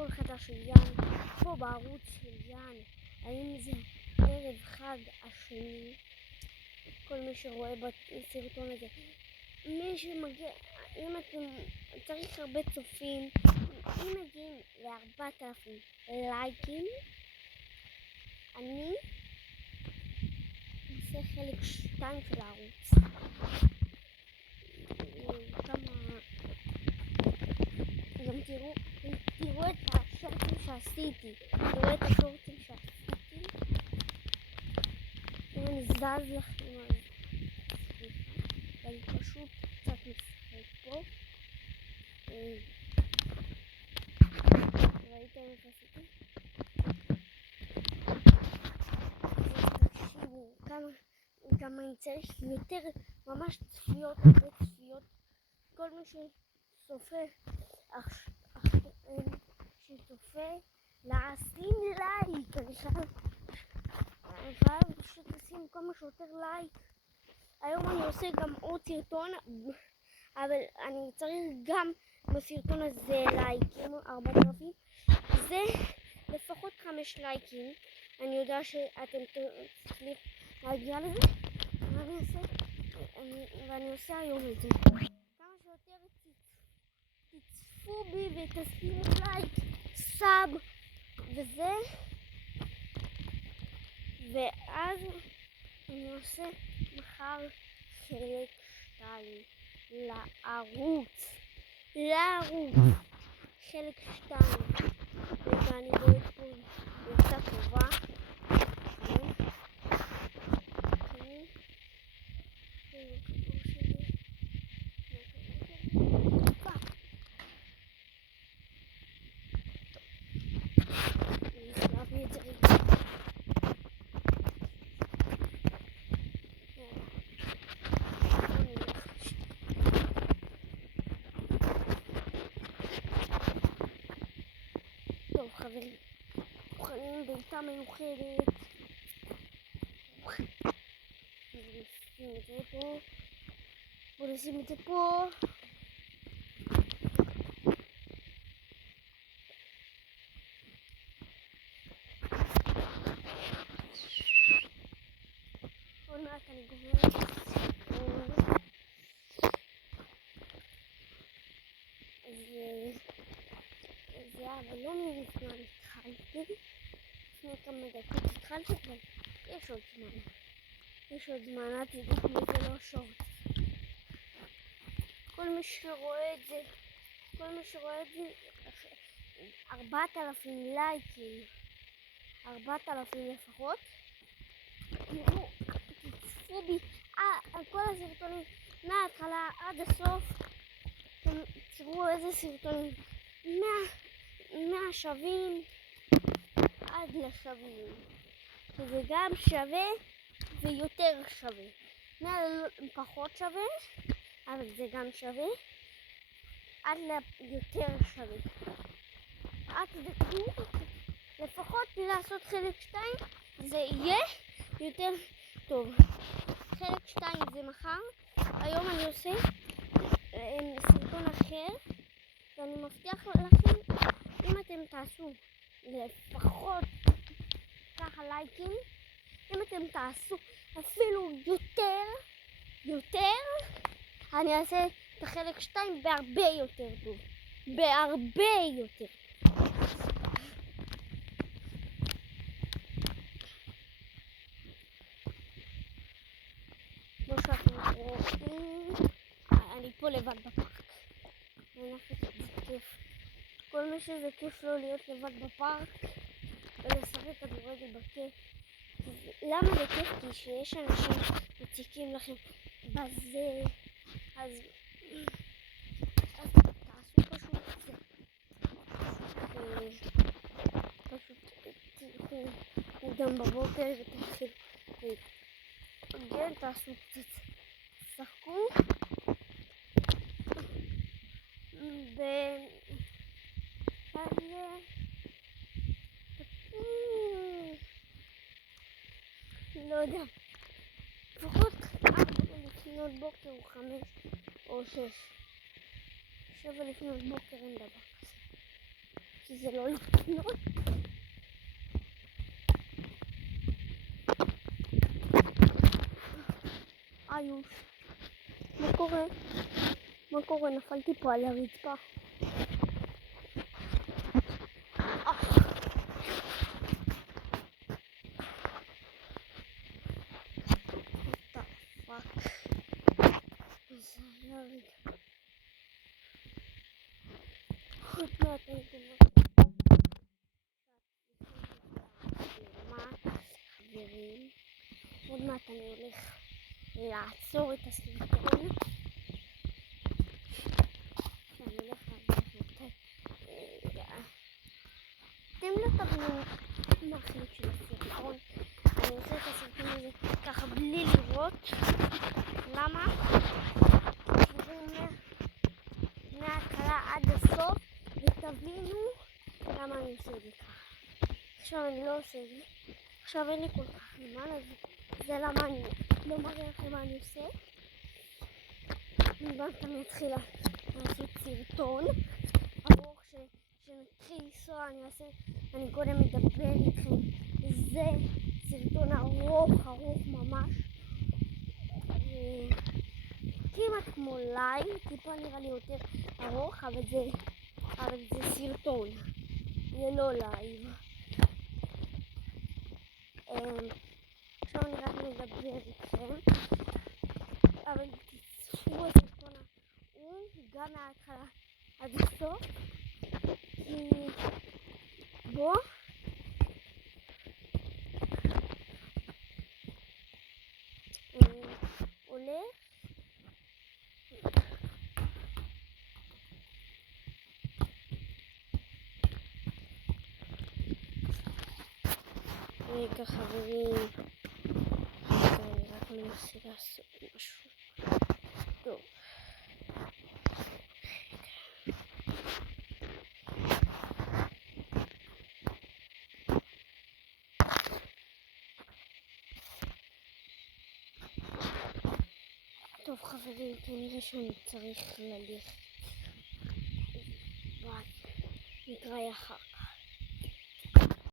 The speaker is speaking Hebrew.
פה בחדר של יאן, פה בערוץ של יאן. האם זה ערב חג השני? כל מי שרואה בסרטון הזה, מי שמגיע, אם אתם צריך הרבה צופים, אם מגיעים ל4,000 לייקים, אני אעשה חלק 2 של הערוץ. גם תראו את השורטים שעשיתי, תראו את השורטים שעשיתי. אם אני זז לכם על סליחה, ואני פשוט קצת משחק פה. ראיתם איך עשיתי? תקשיבו, גם אני צריך יותר ממש צפיות, הרבה צפיות. כל מי שצופה לשים לייק, אני חייב פשוט לשים כמה שיותר לייק. היום אני עושה גם עוד סרטון, אבל אני צריך גם בסרטון הזה לייקים, 4,000. זה לפחות 5 לייקים. אני יודע שאתם תצליחו להגיע לזה, ואני עושה היום את זה. כמה שיותר תצפו בי ותשימו לייק, סאב וזה, ואז אני עושה מחר חלק 2 לערוץ, חלק 2, ואני דואג פה יצא טובה. טוב חברים, מוכנים בעיטה מיוחדת. נשים את זה פה. בואו נשים את זה פה. עוד מעט אני גומרת. זה אבל לא מזמן התחלתי. לפני כמה דקות התחלתי, אבל יש עוד זמן. אל תדאגו, זה לא שורט. כל מי שרואה את זה, 4,000 לייקים, 4,000 לפחות. תראו, תצפו בי על כל הסרטונים מההתחלה עד הסוף. תראו איזה סרטונים, מהשווים עד לשווים, שזה גם שווה ויותר שווה. פחות שווה, אבל זה גם שווה, עד ליותר שווה. עד לפחות לעשות חלק 2, זה יהיה יותר טוב. חלק 2 זה מחר. היום אני עושה סרטון אחר, ואני מבטיח לכם, אם אתם תעשו לפחות ככה לייקים, אם אתם תעשו אפילו יותר, אני אעשה את החלק 2 בהרבה יותר טוב. בהרבה יותר. כמו שאתם רואים, אני פה לבד בפארק. זה כיף. כל מי שזה כיף לו להיות לבד בפארק ולשחק כדורגל בכיף. למה זה כיף? כי שיש אנשים מציקים לכם בזה, אז תעשו פשוט את זה. פשוט תלכו מוקדם בבוקר ותתחילו להתארגן, תעשו קצת, תשחקו לא יודע, לפחות 4 לפנות בוקר או 5 או 6. 7 לפנות בוקר אין דבר כזה. כי זה לא לקנות. איוש. מה קורה? מה קורה? נפלתי פה על הרצפה. זה היה רגע. עוד מעט אני חברים, עוד מעט אני הולך לעצור את הסרטון. שאני הולך לעצור אתם לא תבינו מה החלק של הסרטון. אני עושה את הסרטון הזה ככה בלי לראות. למה? מההתחלה עד הסוף ותבינו למה אני עושה את זה ככה. עכשיו אני לא עושה את זה. עכשיו אין לי כל כך זמן, אז זה למה אני לא מראה לכם מה אני עושה. אני אתחיל לעשות סרטון ארוך שנתחיל לנסוע. אני קודם מדבר איתכם. זה סרטון ארוך ממש, כמעט כמו לייב, טיפה נראה לי יותר ארוך, אבל זה סרטון, זה לא לייב. עכשיו אני רק מדבר איתכם, אבל תצפו את סרטון גם מההתחלה עד הסוף, כי בוא הולך רגע חברים, אני רק מנסה לעשות משהו טוב. טוב חברים, כנראה שאני צריך ללכת. ביי, נתראה אחר.